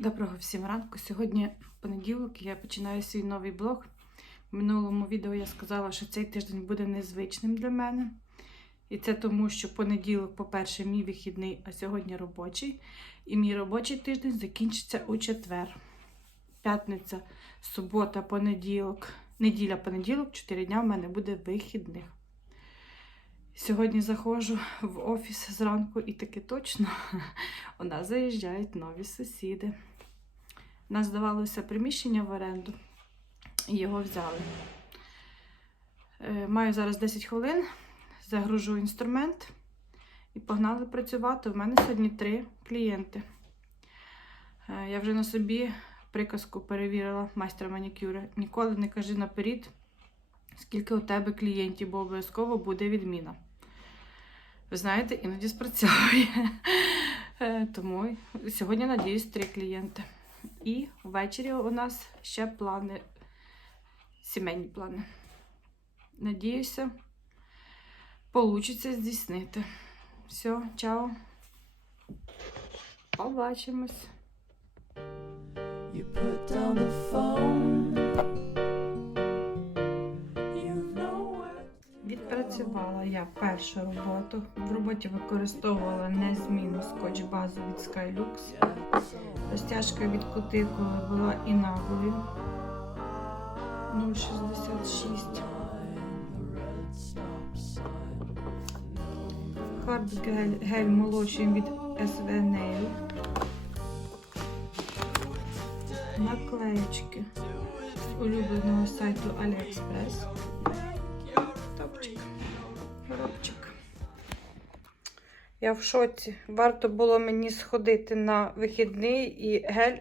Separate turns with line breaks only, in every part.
Доброго всім ранку. Сьогодні понеділок, я починаю свій новий блог. В минулому відео я сказала, що цей тиждень буде незвичним для мене. І це тому, що понеділок, по-перше, мій вихідний, а сьогодні робочий. І мій робочий тиждень закінчиться у четвер. П'ятниця, субота, понеділок, неділя, понеділок, 4 дня в мене буде вихідних. Сьогодні заходжу в офіс зранку і таки точно у нас заїжджають нові сусіди. Нас здавалося приміщення в оренду, і його взяли. Е, Маю зараз 10 хвилин, загружу інструмент і погнали працювати. У мене сьогодні три клієнти. Е, Я вже на собі приказку перевірила майстра манікюра. Ніколи не кажи наперед, скільки у тебе клієнтів, бо обов'язково буде відміна. Ви знаєте, іноді спрацьовує. Е, Тому сьогодні, надіюсь, три клієнти. І ввечері у нас ще плани, сімейні плани. Надіюся, получиться здійснити. Все, чао. Побачимось.
You put down the phone.
Відпрацювала я першу роботу. В роботі використовувала незмінну скотч базу від Skylux. Розтяжка від кутикули була інавою 0,66. Хард гель, гель молочний від SV Nail. Наклеєчки з улюбленого сайту AliExpress. Я в шоці. Варто було мені сходити на вихідний і гель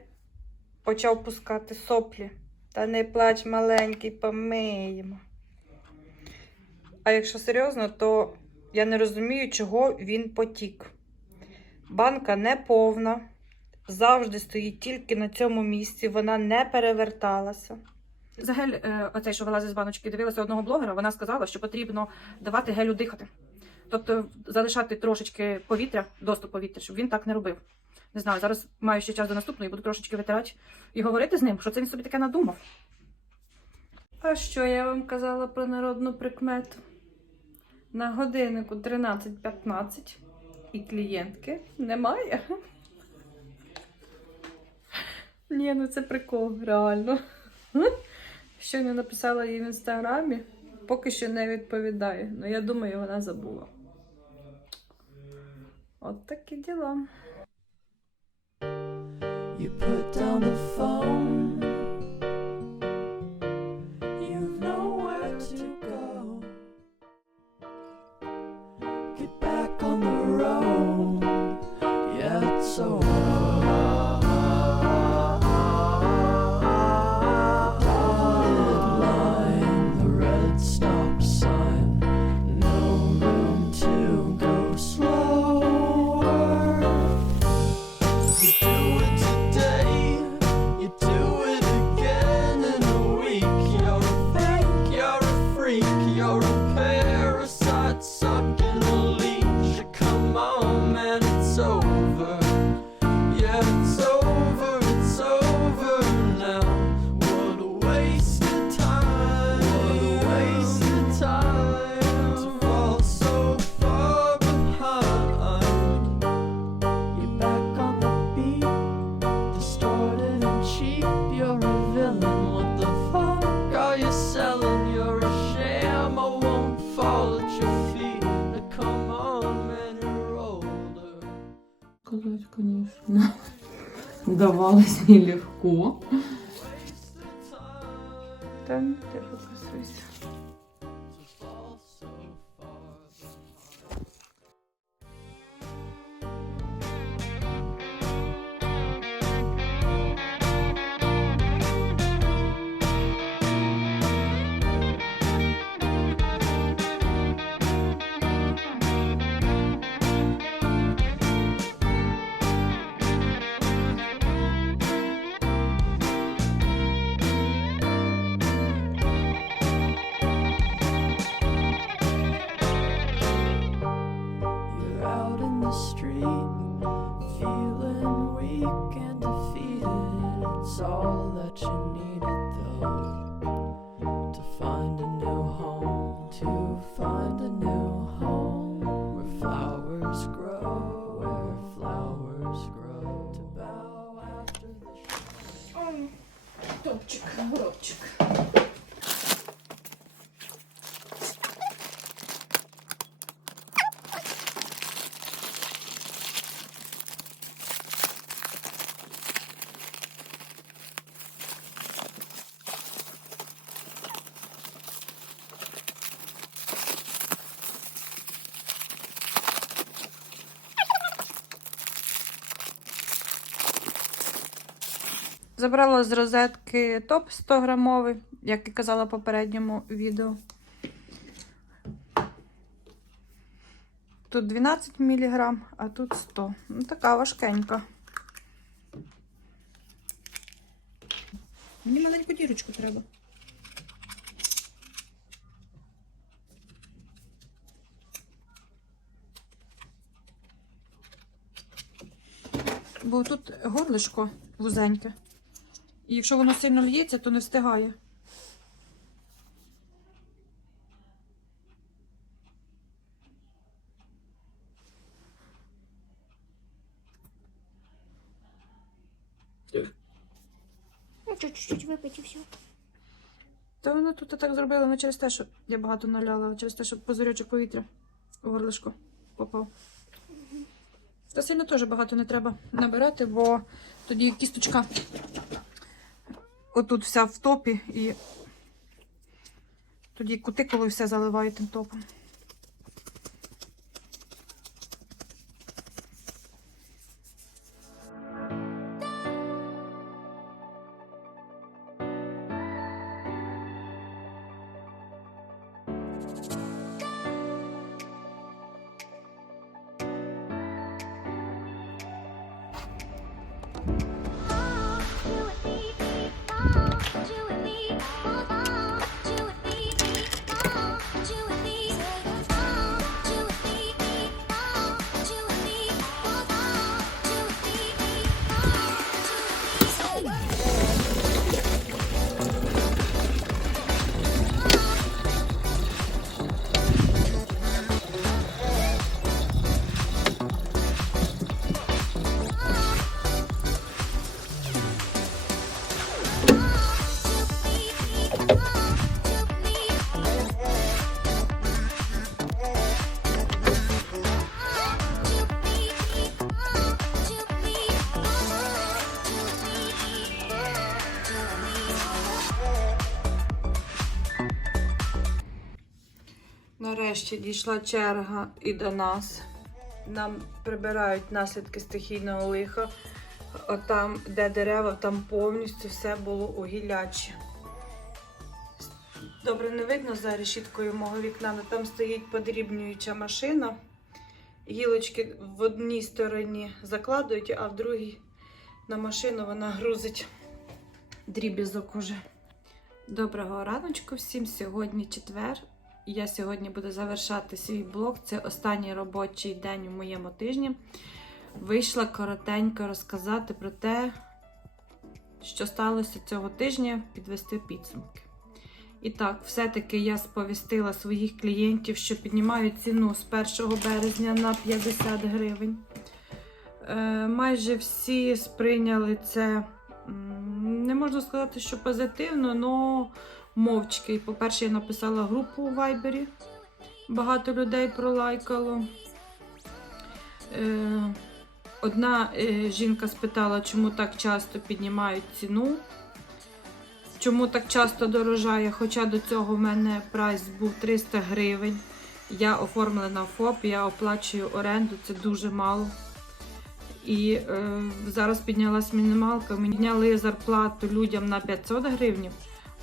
почав пускати соплі. Та не плач маленький, помиємо. А якщо серйозно, то я не розумію, чого він потік. Банка не повна, завжди стоїть тільки на цьому місці, вона не переверталася. За гель, е, оцей, що вилазить з баночки, дивилася одного блогера, вона сказала, що потрібно давати гелю дихати. Тобто залишати трошечки повітря, доступ повітря, щоб він так не робив. Не знаю, зараз маю ще час до наступної, буду трошечки витирати і говорити з ним, що це він собі таке надумав. А що я вам казала про народну прикмету? На годиннику 13.15 і клієнтки немає. Ні, ну це прикол, реально. Щойно написала їй в інстаграмі, поки що не відповідає. Ну я думаю, вона забула. От такі діла.
You put down the phone.
Конечно. Давалось нелегко.
Та
all that you needed, though, to find a new home, to find a new home where flowers grow, where flowers grow, to bow after the.
Um, don't you come, don't you come. Забрала з розетки топ 100 грамовий, як і казала в попередньому відео. Тут 12 мг, а тут 100. Ну, така важкенька. Мені маленьку дірочку треба. Бо тут горлишко вузеньке. І якщо воно сильно лється, то не встигає.
Ну, чуть-чуть выпить и все.
Та воно тут так зробило не через те, що я багато наляла, а через те, що позорючок повітря у горлишко попав. Та сильно теж багато не треба набирати, бо тоді кісточка отут вся в топі і тоді кутикулу все заливає тим топом. Нарешті дійшла черга і до нас. Нам прибирають наслідки стихійного лиха. Отам, де дерева, там повністю все було у гіллячі. Добре, не видно за решіткою мого вікна, але там стоїть подрібнююча машина. Гілочки в одній стороні закладують, а в другій на машину вона грузить дріб'язок уже. Доброго раночку всім. Сьогодні четвер. Я сьогодні буду завершати свій блог. Це останній робочий день у моєму тижні. Вийшла коротенько розказати про те, що сталося цього тижня, підвести підсумки. І так, все-таки я сповістила своїх клієнтів, що піднімаю ціну з 1 березня на 50 гривень. Е, майже всі сприйняли це, не можна сказати, що позитивно, але мовчки. По-перше, я написала групу у Вайбері. Багато людей пролайкало. Е, одна е, жінка спитала, чому так часто піднімають ціну. Чому так часто дорожає? Хоча до цього в мене прайс був 300 гривень. Я оформлена в ФОП, я оплачую оренду, це дуже мало. І е, зараз піднялась мінімалка. Мені зарплату людям на 500 гривень,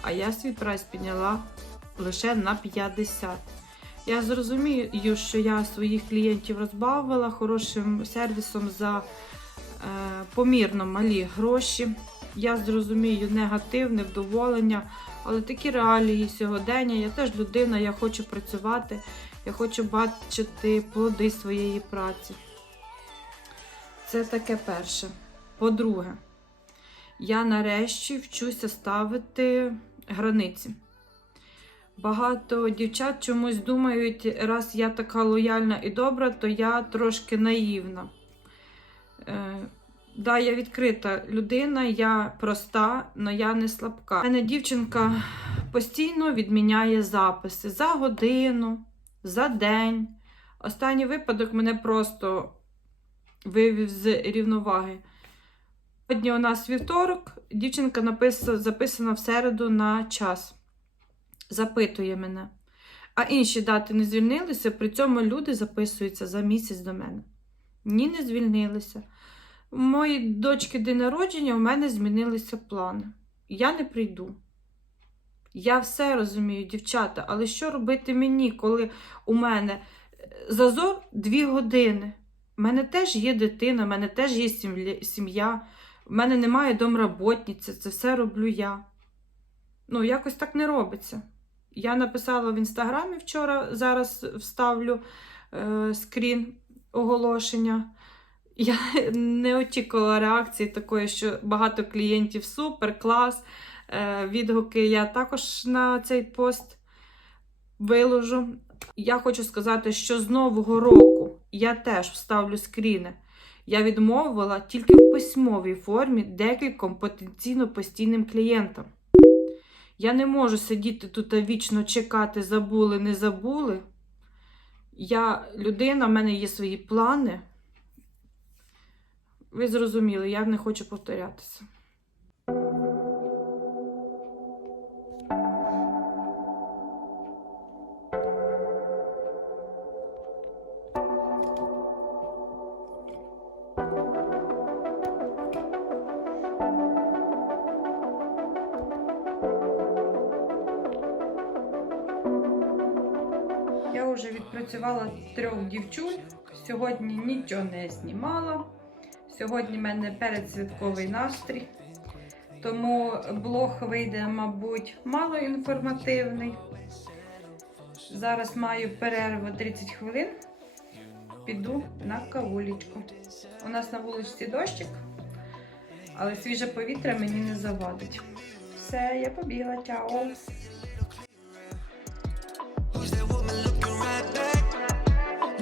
а я свій прайс підняла лише на 50. Я зрозумію, що я своїх клієнтів розбавила хорошим сервісом за е, помірно малі гроші. Я зрозумію негативне вдоволення, але такі реалії сьогодення. Я теж людина, я хочу працювати, я хочу бачити плоди своєї праці. Це таке перше. По-друге, я нарешті вчуся ставити границі. Багато дівчат чомусь думають, раз я така лояльна і добра, то я трошки наївна. Е, да, я відкрита людина, я проста, але я не слабка. У мене дівчинка постійно відміняє записи за годину, за день. Останній випадок мене просто вивів з рівноваги. Сьогодні у нас вівторок, дівчинка записана в середу на час. Запитує мене. А інші дати не звільнилися, при цьому люди записуються за місяць до мене. Ні, не звільнилися. У моїй дочки день народження, в мене змінилися плани. Я не прийду. Я все розумію, дівчата, але що робити мені, коли у мене е, зазор дві години? У мене теж є дитина, в мене теж є сім'я, в мене немає домработниці, це все роблю я. Ну, якось так не робиться. Я написала в інстаграмі вчора, зараз вставлю е, скрін оголошення. Я не очікувала реакції такої, що багато клієнтів супер, клас. Е, відгуки я також на цей пост виложу. Я хочу сказати, що з нового року я теж вставлю скріни. Я відмовила тільки в письмовій формі декільком потенційно постійним клієнтам. Я не можу сидіти тут та вічно чекати, забули, не забули. Я людина, в мене є свої плани. Ви зрозуміли, я не хочу повторятися. Я вже відпрацювала трьох дівчуль. Сьогодні нічого не знімала. Сьогодні в мене передсвятковий настрій. Тому блог вийде, мабуть, мало інформативний. Зараз маю перерву 30 хвилин. Піду на кавулечку. У нас на вулиці дощик, але свіже повітря мені не завадить. Все, я побігла,
back?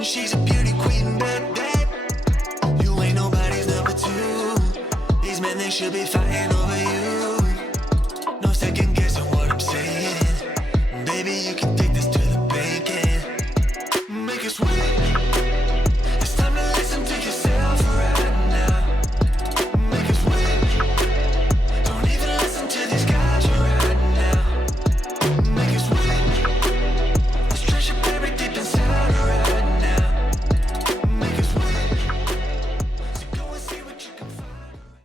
She's a beauty queen, bad, bad. You ain't nobody's number two. These men, they should be fighting over you. No second guessing what I'm saying. Baby, you can